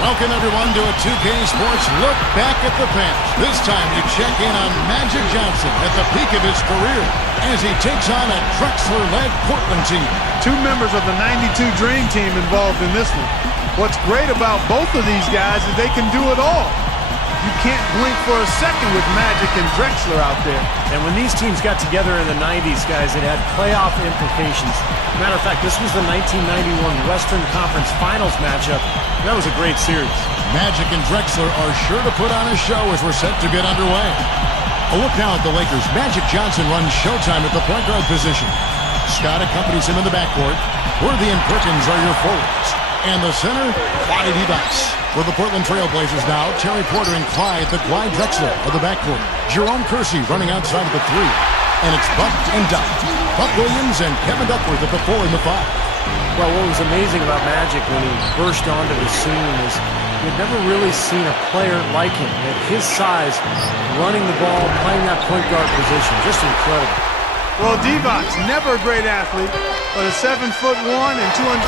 Welcome, everyone, to a 2K Sports Look Back at the Past. This time, we check in on Magic Johnson at the peak of his career as he takes on a Drexler-led Portland team. Two members of the '92 Dream Team involved in this one. What's great about both of these guys is they can do it all. You can't blink for a second with Magic and Drexler out there. And when these teams got together in the 90s, guys, it had playoff implications. Matter of fact, this was the 1991 Western Conference Finals matchup. That was a great series. Magic and Drexler are sure to put on a show as we're set to get underway. A look now at the Lakers. Magic Johnson runs showtime at the point guard position. Scott accompanies him in the backcourt. Worthy and Perkins are your forwards. And the center, Clyde Divac. For the Portland Trailblazers now, Terry Porter and Clyde, the Clyde Drexler of the backcourt. Jerome Kersey running outside of the 3. And it's Buck and Duck. Buck Williams and Kevin Duckworth at the 4 and the 5. Well, what was amazing about Magic when he burst onto the scene is you'd never really seen a player like him at his size, running the ball, playing that point guard position. Just incredible. Well, Divac, never a great athlete, but a 7'1" and 200.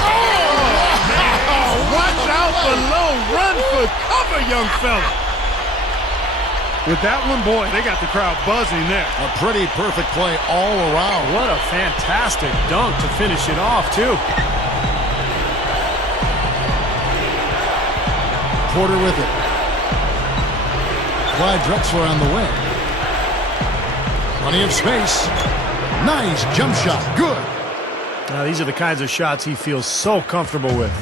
Oh, watch out below. Run for cover, young fella. With that one, boy, they got the crowd buzzing there. A pretty perfect play all around. What a fantastic dunk to finish it off, too. Porter with it. Clyde Drexler on the wing. Plenty of space. Nice jump shot. Good. Now, these are the kinds of shots he feels so comfortable with.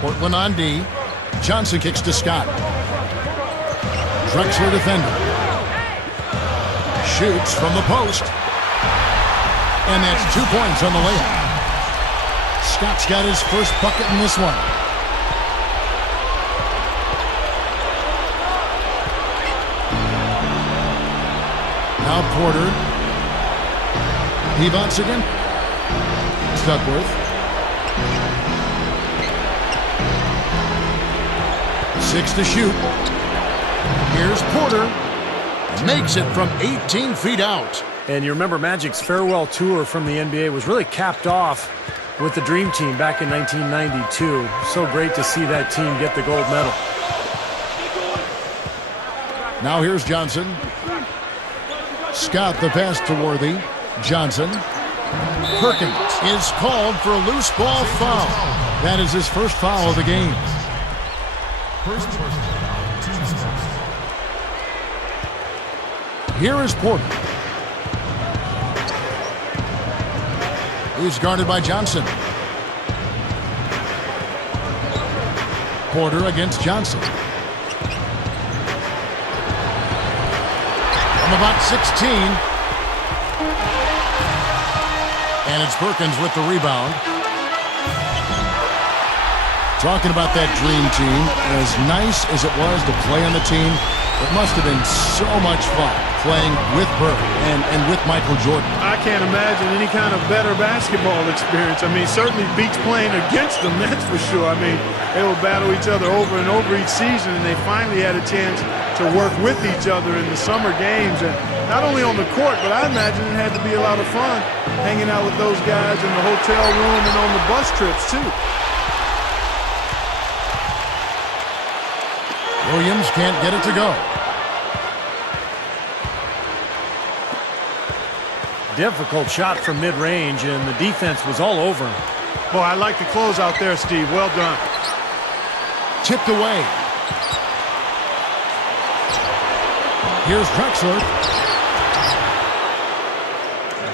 Portland on D. Johnson kicks to Scott. Drexler defender. Shoots from the post. And that's 2 points on the layup. Scott's got his first bucket in this one. Now Porter. Divac again. Duckworth. 6 to shoot. Here's Porter. Makes it from 18 feet out. And you remember Magic's farewell tour from the NBA was really capped off with the Dream Team back in 1992. So great to see that team get the gold medal. Now here's Johnson. Scott the pass to Worthy. Johnson. Perkins is called for a loose ball foul. That is his first foul of the game. Here is Porter. He's guarded by Johnson. Porter against Johnson. From about 16. And it's Perkins with the rebound. Talking about that dream team, as nice as it was to play on the team, it must have been so much fun playing with Bird and with Michael Jordan. I can't imagine any kind of better basketball experience. I mean, certainly beats playing against them, that's for sure. I mean, they will battle each other over and over each season, and they finally had a chance to work with each other in the summer games. And not only on the court, but I imagine it had to be a lot of fun hanging out with those guys in the hotel room and on the bus trips, too. Williams can't get it to go. Difficult shot from mid-range, and the defense was all over him. Boy, I like the close out there, Steve. Well done. Tipped away. Here's Drexler.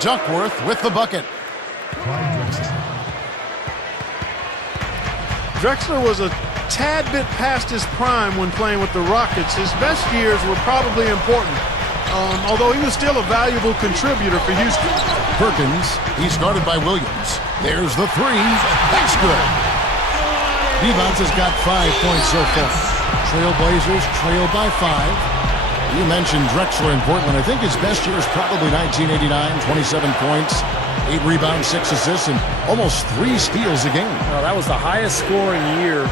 Duckworth with the bucket. Drexler was a tad bit past his prime when playing with the Rockets. His best years were probably important, although he was still a valuable contributor for Houston. Perkins, he's guarded by Williams. There's the 3. That's good. Divac has got 5 points so far. Trailblazers trail by 5. You mentioned Drexler in Portland. I think his best year is probably 1989, 27 points, 8 rebounds, 6 assists, and almost 3 steals a game. Well, that was the highest scoring year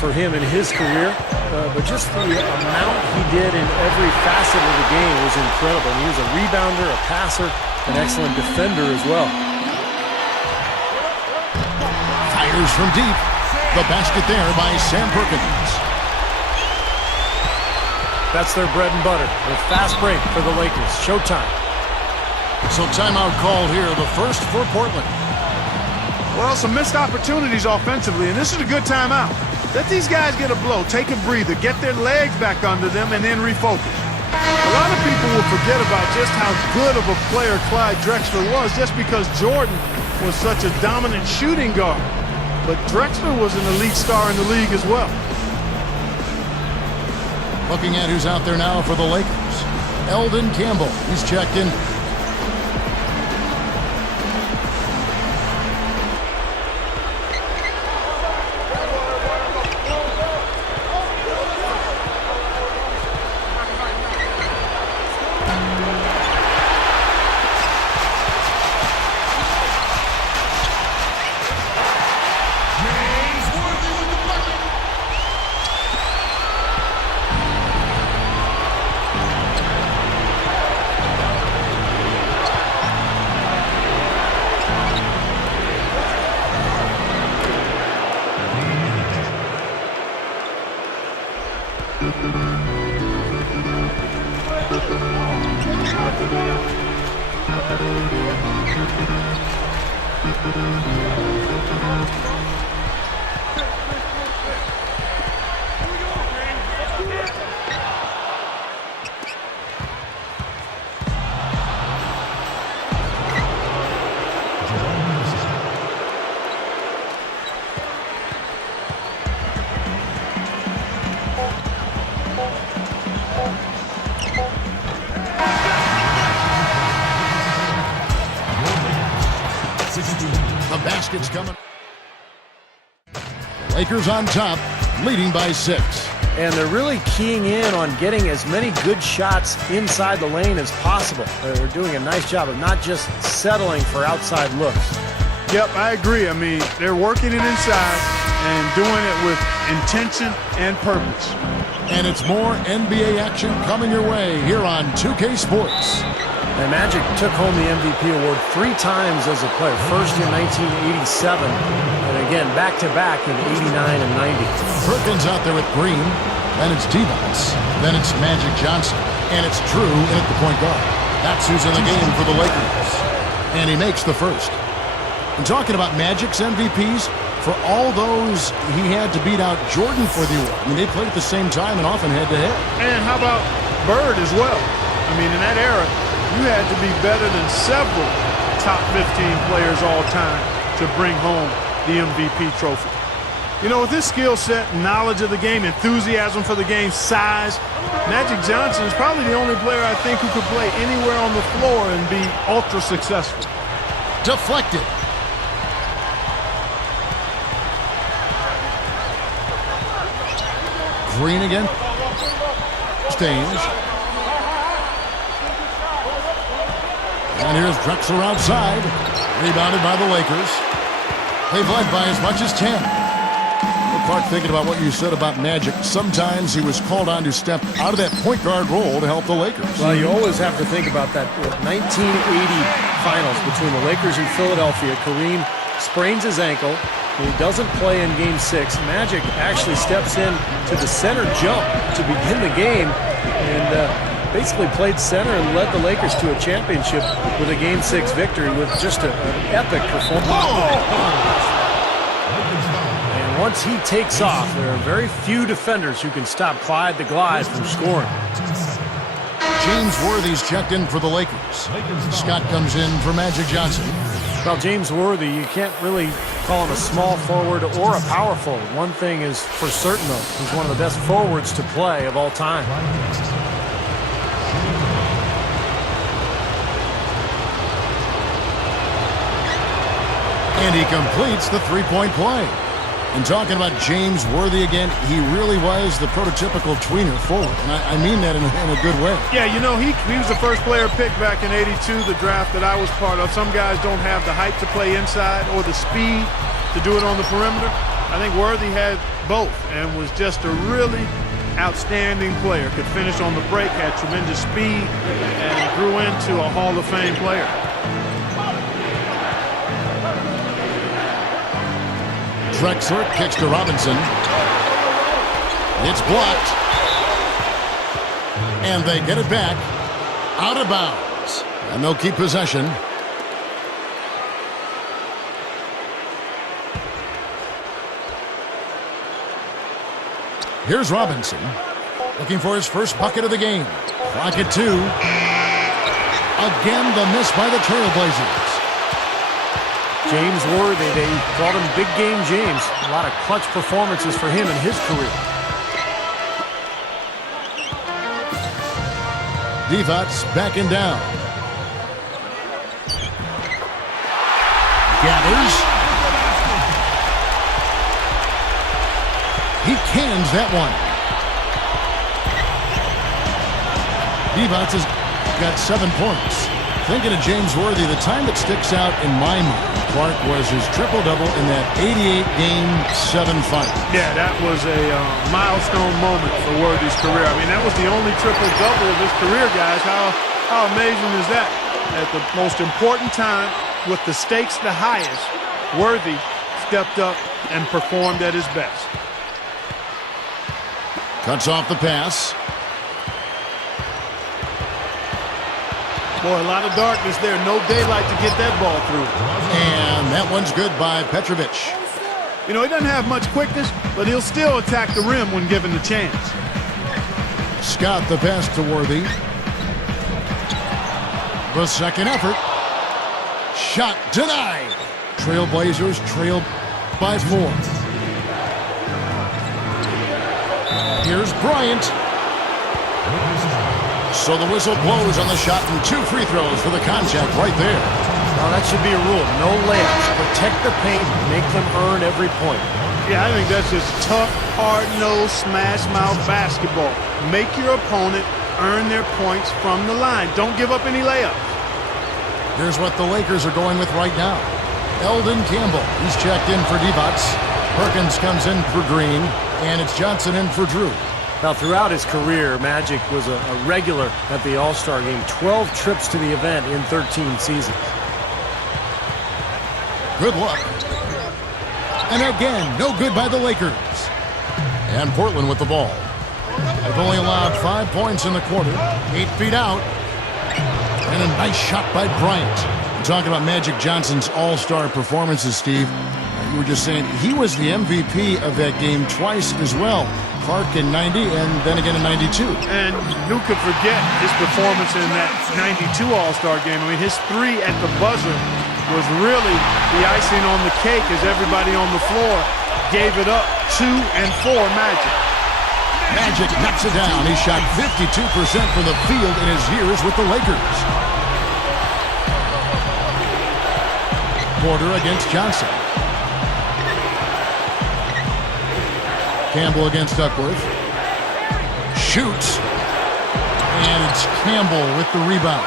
for him in his career, but just the amount he did in every facet of the game was incredible. And he was a rebounder, a passer, an excellent defender as well. Fires from deep. The basket there by Sam Perkins. That's their bread and butter. A fast break for the Lakers. Showtime. So timeout called here, the first for Portland. Well, some missed opportunities offensively, and this is a good timeout. Let these guys get a blow, take a breather, get their legs back under them, and then refocus. A lot of people will forget about just how good of a player Clyde Drexler was just because Jordan was such a dominant shooting guard. But Drexler was an elite star in the league as well. Looking at who's out there now for the Lakers. Eldon Campbell, he's checked in. The basket's coming. Lakers on top, leading by 6. And they're really keying in on getting as many good shots inside the lane as possible. They're doing a nice job of not just settling for outside looks. Yep, I agree. I mean, they're working it inside and doing it with intention and purpose. And it's more NBA action coming your way here on 2K Sports. And Magic took home the MVP award 3 times as a player. First in 1987, and again back-to-back in 89 and 90. Perkins out there with Green, then it's T-Bots, then it's Magic Johnson, and it's Drew in at the point guard. That's who's in the game for the Lakers. And he makes the first. And talking about Magic's MVPs, for all those he had to beat out Jordan for the award. I mean, they played at the same time and often head-to-head. And how about Bird as well? I mean, in that era, you had to be better than several top 15 players all time to bring home the MVP trophy. You know, with his skill set, knowledge of the game, enthusiasm for the game, size, Magic Johnson is probably the only player I think who could play anywhere on the floor and be ultra successful. Deflected. Green again. Stains. And here's Drexler outside. Rebounded by the Lakers. They've led by as much as 10. Well, Clark, thinking about what you said about Magic, sometimes he was called on to step out of that point guard role to help the Lakers. Well, you always have to think about that 1980 finals between the Lakers and Philadelphia. Kareem sprains his ankle. He doesn't play in Game 6. Magic actually steps in to the center jump to begin the game and basically played center and led the Lakers to a championship with a Game 6 victory with just an epic performance. And once he takes off, there are very few defenders who can stop Clyde the Glide from scoring. James Worthy's checked in for the Lakers. Scott comes in for Magic Johnson. Well, James Worthy, you can't really call him a small forward or a power forward. One thing is for certain, though, he's one of the best forwards to play of all time. And he completes the three-point play. And talking about James Worthy again, he really was the prototypical tweener forward. And I mean that in a good way. Yeah, you know, he was the first player picked back in '82, the draft that I was part of. Some guys don't have the height to play inside or the speed to do it on the perimeter. I think Worthy had both and was just a really outstanding player. Could finish on the break, had tremendous speed, and grew into a Hall of Fame player. Drexler kicks to Robinson. It's blocked. And they get it back. Out of bounds. And they'll keep possession. Here's Robinson. Looking for his first bucket of the game. Clock at 2. Again, the miss by the Trailblazers. James Worthy, they called him Big Game James. A lot of clutch performances for him in his career. Divac backing down. Gathers. He cans that one. Divac has got 7 points. Thinking of James Worthy, the time that sticks out in my mind, Clark, was his triple-double in that 88-game 7-fight. Yeah, that was a milestone moment for Worthy's career. I mean, that was the only triple-double of his career, guys. How amazing is that? At the most important time, with the stakes the highest, Worthy stepped up and performed at his best. Cuts off the pass. Boy, a lot of darkness there. No daylight to get that ball through. And that one's good by Petrovic. You know, he doesn't have much quickness, but he'll still attack the rim when given the chance. Scott the pass to Worthy. The second effort. Shot denied. Trailblazers trail by 4. Here's Bryant. So the whistle blows on the shot and 2 free throws for the contact right there. Now that should be a rule. No layups. Protect the paint. Make them earn every point. Yeah, I think that's just tough, hard-nosed, smash-mouth basketball. Make your opponent earn their points from the line. Don't give up any layups. Here's what the Lakers are going with right now. Eldon Campbell, he's checked in for Divac. Perkins comes in for Green, and it's Johnson in for Drew. Now, throughout his career, Magic was a regular at the All-Star game. 12 trips to the event in 13 seasons. Good luck. And again, no good by the Lakers. And Portland with the ball. They've only allowed 5 points in the quarter. 8 feet out. And a nice shot by Bryant. We're talking about Magic Johnson's all-star performances, Steve. You were just saying he was the MVP of that game twice as well. Clark in 90 and then again in 92. And who could forget his performance in that 92 All-Star game? I mean, his 3 at the buzzer was really the icing on the cake as everybody on the floor gave it up. 2 and 4 Magic. Magic knocks it down. He shot 52% from the field in his years with the Lakers. Porter against Johnson. Campbell against Duckworth. Shoots. And it's Campbell with the rebound.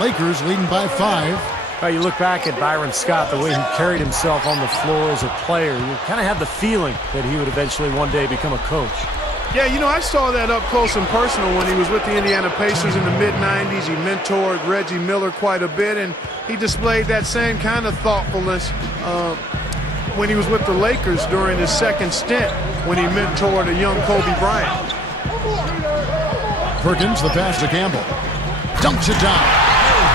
Lakers leading by 5. Well, you look back at Byron Scott, the way he carried himself on the floor as a player. You kind of had the feeling that he would eventually one day become a coach. Yeah, you know, I saw that up close and personal when he was with the Indiana Pacers in the mid-90s. He mentored Reggie Miller quite a bit, and he displayed that same kind of thoughtfulness when he was with the Lakers during his second stint when he mentored a young Kobe Bryant. Perkins, the pass to Campbell. Dunks it down.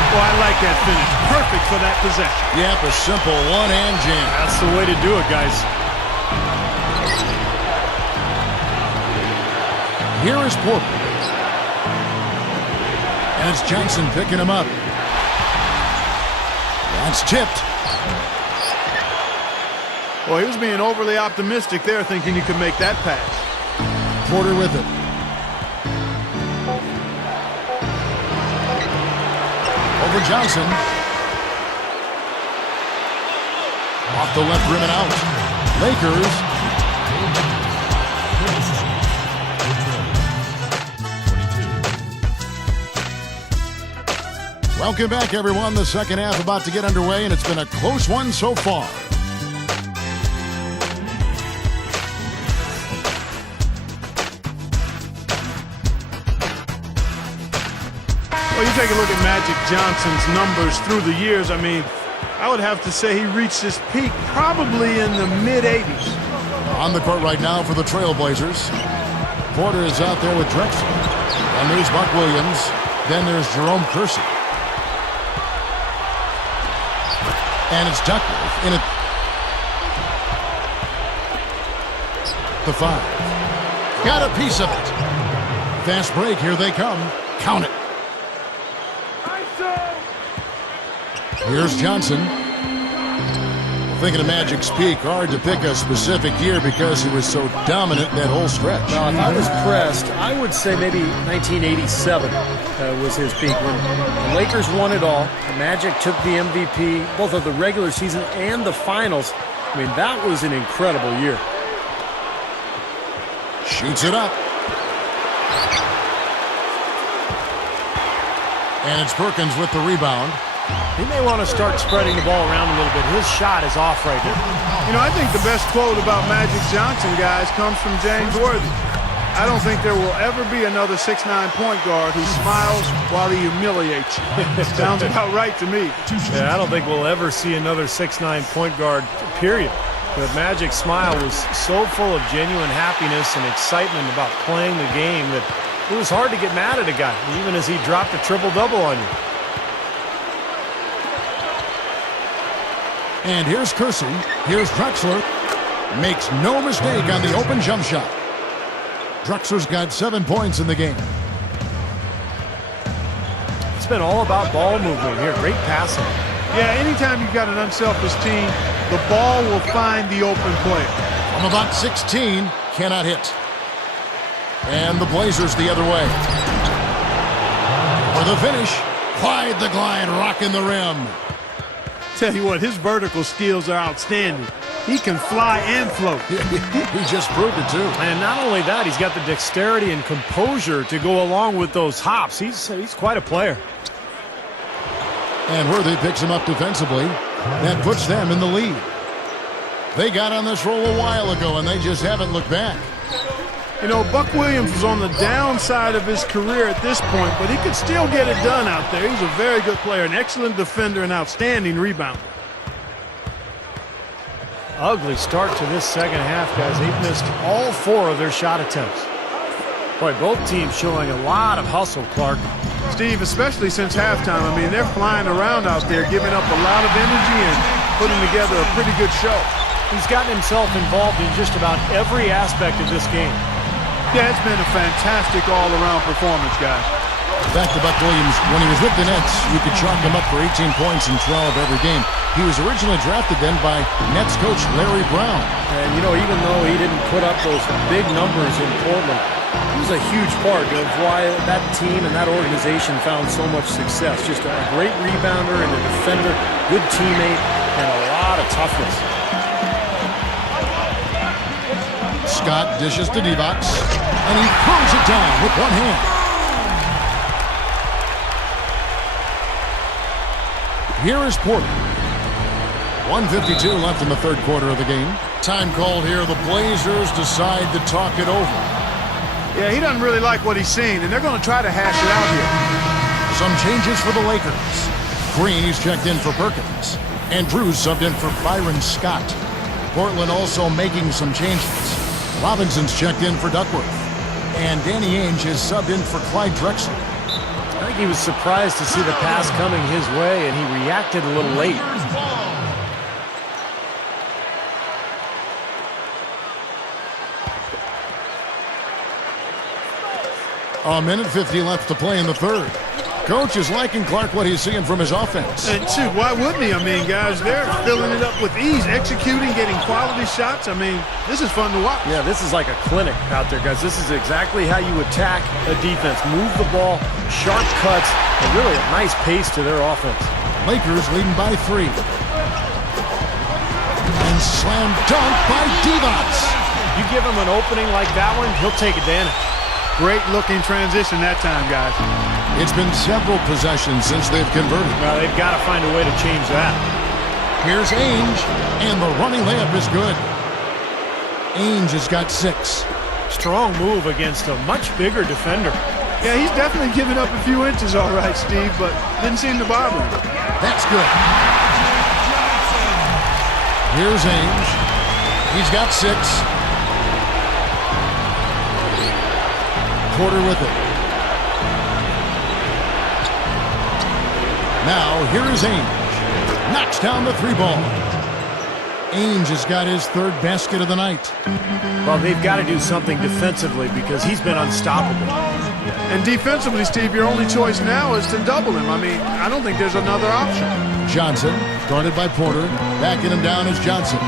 Well, I like that finish. Perfect for that possession. Yep, a simple one-hand jam. That's the way to do it, guys. Here is Porter. And it's Johnson picking him up. That's tipped. Well, he was being overly optimistic there, thinking he could make that pass. Porter with it. Over Johnson. Off the left rim and out. Lakers. Welcome back, everyone. The second half about to get underway, and it's been a close one so far. Well, you take a look at Magic Johnson's numbers through the years. I mean, I would have to say he reached his peak probably in the mid-'80s. On the court right now for the Trailblazers. Porter is out there with Drexler. And there's Buck Williams. Then there's Jerome Kersey. And it's Duckworth in it. The 5. Got a piece of it. Fast break. Here they come. Count it. Here's Johnson. Thinking of Magic's peak, hard to pick a specific year because he was so dominant that whole stretch. Now, if I was pressed, I would say maybe 1987 was his peak when the Lakers won it all. The Magic took the MVP, both of the regular season and the finals. I mean, that was an incredible year. Shoots it up. And it's Perkins with the rebound. He may want to start spreading the ball around a little bit. His shot is off right here. You know, I think the best quote about Magic Johnson, guys, comes from James Worthy. I don't think there will ever be another 6'9" point guard who smiles while he humiliates you. Sounds about right to me. Yeah, I don't think we'll ever see another 6'9" point guard, period. But Magic's smile was so full of genuine happiness and excitement about playing the game that it was hard to get mad at a guy, even as he dropped a triple-double on you. And here's Kersey. Here's Drexler. Makes no mistake on the open jump shot. Drexler's got 7 points in the game. It's been all about ball movement here. Great passing. Yeah, anytime you've got an unselfish team, the ball will find the open player. From about 16, cannot hit. And the Blazers the other way. For the finish, Clyde the Glide rocking the rim. Tell you what, his vertical skills are outstanding. He can fly and float. He just proved it, too. And not only that, he's got the dexterity and composure to go along with those hops. He's quite a player. And Worthy picks him up defensively. That puts them in the lead. They got on this roll a while ago, and they just haven't looked back. You know, Buck Williams was on the downside of his career at this point, but he could still get it done out there. He's a very good player, an excellent defender, and outstanding rebounder. Ugly start to this second half, guys. They've missed all 4 of their shot attempts. Boy, both teams showing a lot of hustle, Clark. Steve, especially since halftime, I mean, they're flying around out there, giving up a lot of energy and putting together a pretty good show. He's gotten himself involved in just about every aspect of this game. Yeah, it's been a fantastic all-around performance, guys. Back to Buck Williams. When he was with the Nets, you could chalk him up for 18 points in 12 every game. He was originally drafted then by Nets coach Larry Brown. And, you know, even though he didn't put up those big numbers in Portland, he was a huge part of why that team and that organization found so much success. Just a great rebounder and a defender, good teammate, and a lot of toughness. Scott dishes to Divac, and he throws it down with one hand. Here is Porter. 1:52 left in the third quarter of the game. Time called here. The Blazers decide to talk it over. Yeah, he doesn't really like what he's seeing, and they're going to try to hash it out here. Some changes for the Lakers. Green's checked in for Perkins. And Drew's subbed in for Byron Scott. Portland also making some changes. Robinson's checked in for Duckworth. And Danny Ainge is subbed in for Clyde Drexler. I think he was surprised to see the pass coming his way, and he reacted a little late. A minute 50 left to play in the third. Coach is liking Clark what he's seeing from his offense. And shoot, why wouldn't he? I mean, guys, they're filling it up with ease, executing, getting quality shots. I mean, this is fun to watch. Yeah, this is like a clinic out there, guys. This is exactly how you attack a defense. Move the ball, sharp cuts, and really a nice pace to their offense. Lakers leading by 3. And slam dunk by Divac. You give him an opening like that one, he'll take advantage. Great looking transition that time, guys. It's been several possessions since they've converted. Well, they've got to find a way to change that. Here's Ainge, and the running layup is good. Ainge has got 6. Strong move against a much bigger defender. Yeah, he's definitely given up a few inches, all right, Steve, but didn't seem to bother him. That's good. Here's Ainge. He's got 6. Porter with it. Now, here is Ainge. Knocks down the 3-ball. Ainge has got his 3rd basket of the night. Well, they've got to do something defensively because he's been unstoppable. And defensively, Steve, your only choice now is to double him. I mean, I don't think there's another option. Johnson, guarded by Porter. Backing him down is Johnson.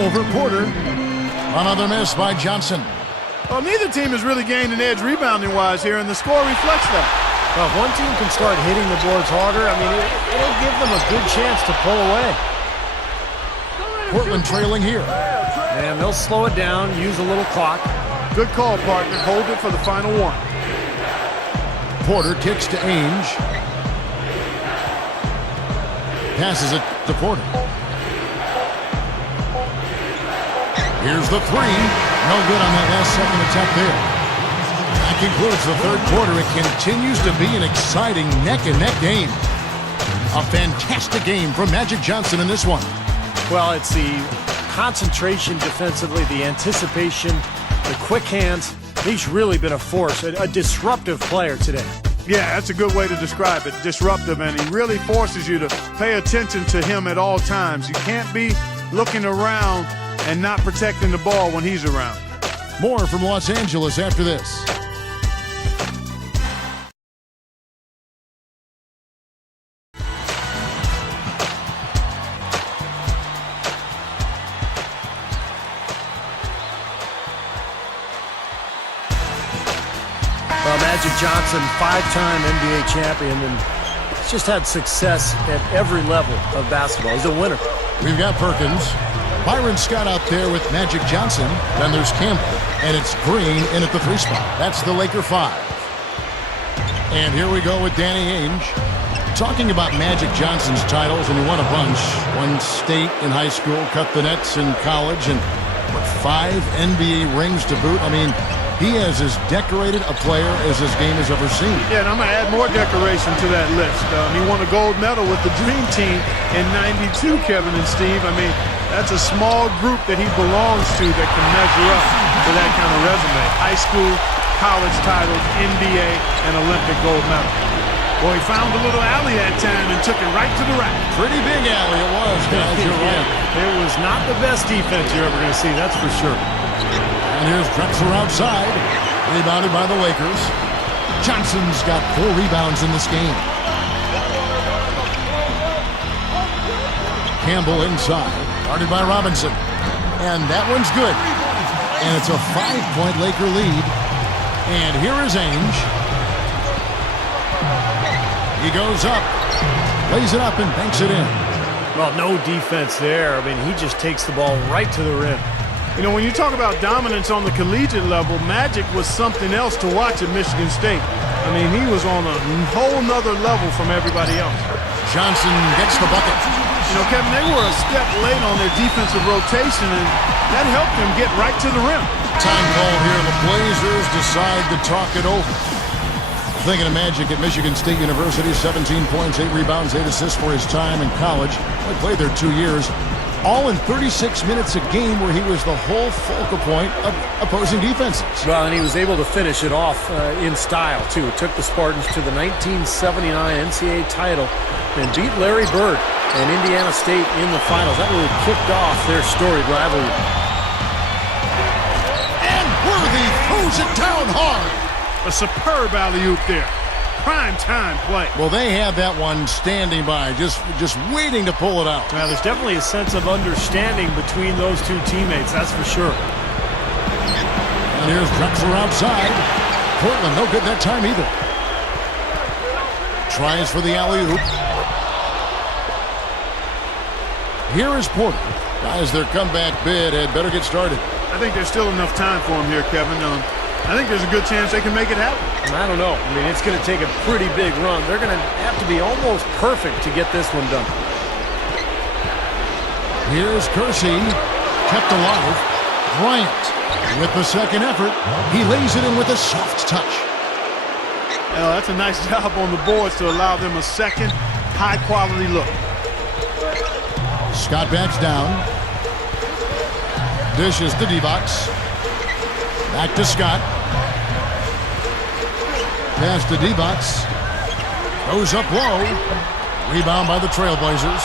Over Porter. Another miss by Johnson. Well, neither team has really gained an edge rebounding-wise here, and the score reflects that. Well, if one team can start hitting the boards harder, I mean, it'll give them a good chance to pull away. Portland trailing here. And they'll slow it down, use a little clock. Good call, partner. Hold it for the final one. Porter kicks to Ainge. Passes it to Porter. Here's the 3. No good on that last second attempt there. That concludes the 3rd quarter. It continues to be an exciting neck-and-neck game. A fantastic game from Magic Johnson in this one. Well, it's the concentration defensively, the anticipation, the quick hands. He's really been a force, a disruptive player today. Yeah, that's a good way to describe it. Disruptive, and he really forces you to pay attention to him at all times. You can't be looking around and not protecting the ball when he's around. More from Los Angeles after this. Magic Johnson, 5-time NBA champion, and he's just had success at every level of basketball. He's a winner. We've got Perkins. Byron Scott out there with Magic Johnson. Then there's Campbell, and it's Green in at the 3 spot. That's the Laker 5. And here we go with Danny Ainge. Talking about Magic Johnson's titles, and he won a bunch. Won state in high school, cut the nets in college, and 5 NBA rings to boot. I mean, he has as decorated a player as this game has ever seen. Yeah, and I'm going to add more decoration to that list. He won a gold medal with the Dream Team in '92, Kevin and Steve. I mean, that's a small group that he belongs to that can measure up to that kind of resume. High school, college titles, NBA, and Olympic gold medal. Well, he found a little alley that time and took it right to the rack. Pretty big alley it was, guys. You're right. It was not the best defense you're ever going to see, that's for sure. And here's Drexler outside, rebounded by the Lakers. Johnson's got 4 rebounds in this game. Campbell inside, guarded by Robinson. And that one's good. And it's a 5-point Laker lead. And here is Ainge. He goes up, lays it up, and banks it in. Well, no defense there. I mean, he just takes the ball right to the rim. You know, when you talk about dominance on the collegiate level, Magic was something else to watch at Michigan State. I mean, he was on a whole nother level from everybody else. Johnson gets the bucket. You know, Kevin, they were a step late on their defensive rotation, and that helped them get right to the rim. Time call here. The Blazers decide to talk it over. Thinking of Magic at Michigan State University, 17 points, 8 rebounds, 8 assists for his time in college. He played there 2 years. All in 36 minutes a game where he was the whole focal point of opposing defenses. Well, and he was able to finish it off in style, too. Took the Spartans to the 1979 NCAA title and beat Larry Bird and Indiana State in the finals. That really kicked off their storied rivalry. And Worthy throws it down hard. A superb alley-oop there. Prime time play. Well, they have that one standing by, just waiting to pull it out. Now, there's definitely a sense of understanding between those two teammates, that's for sure. And here's Drexler outside. Portland, no good that time either. Tries for the alley-oop. Here is Porter. Guys, their comeback bid had better get started. I think there's still enough time for him here, Kevin. I think there's a good chance they can make it happen. I don't know. I mean, it's going to take a pretty big run. They're going to have to be almost perfect to get this one done. Here's Kersey, kept alive. Bryant with the second effort. He lays it in with a soft touch. Well, that's a nice job on the boards to allow them a second high-quality look. Scott backs down. Dishes to D-box. Back to Scott. Pass to D-box. Goes up low. Rebound by the Trailblazers.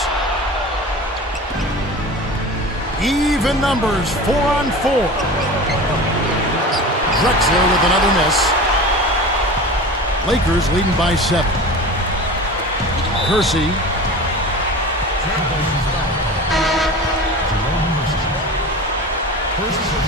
Even numbers, 4-on-4. Drexler with another miss. Lakers leading by 7. Kersey. First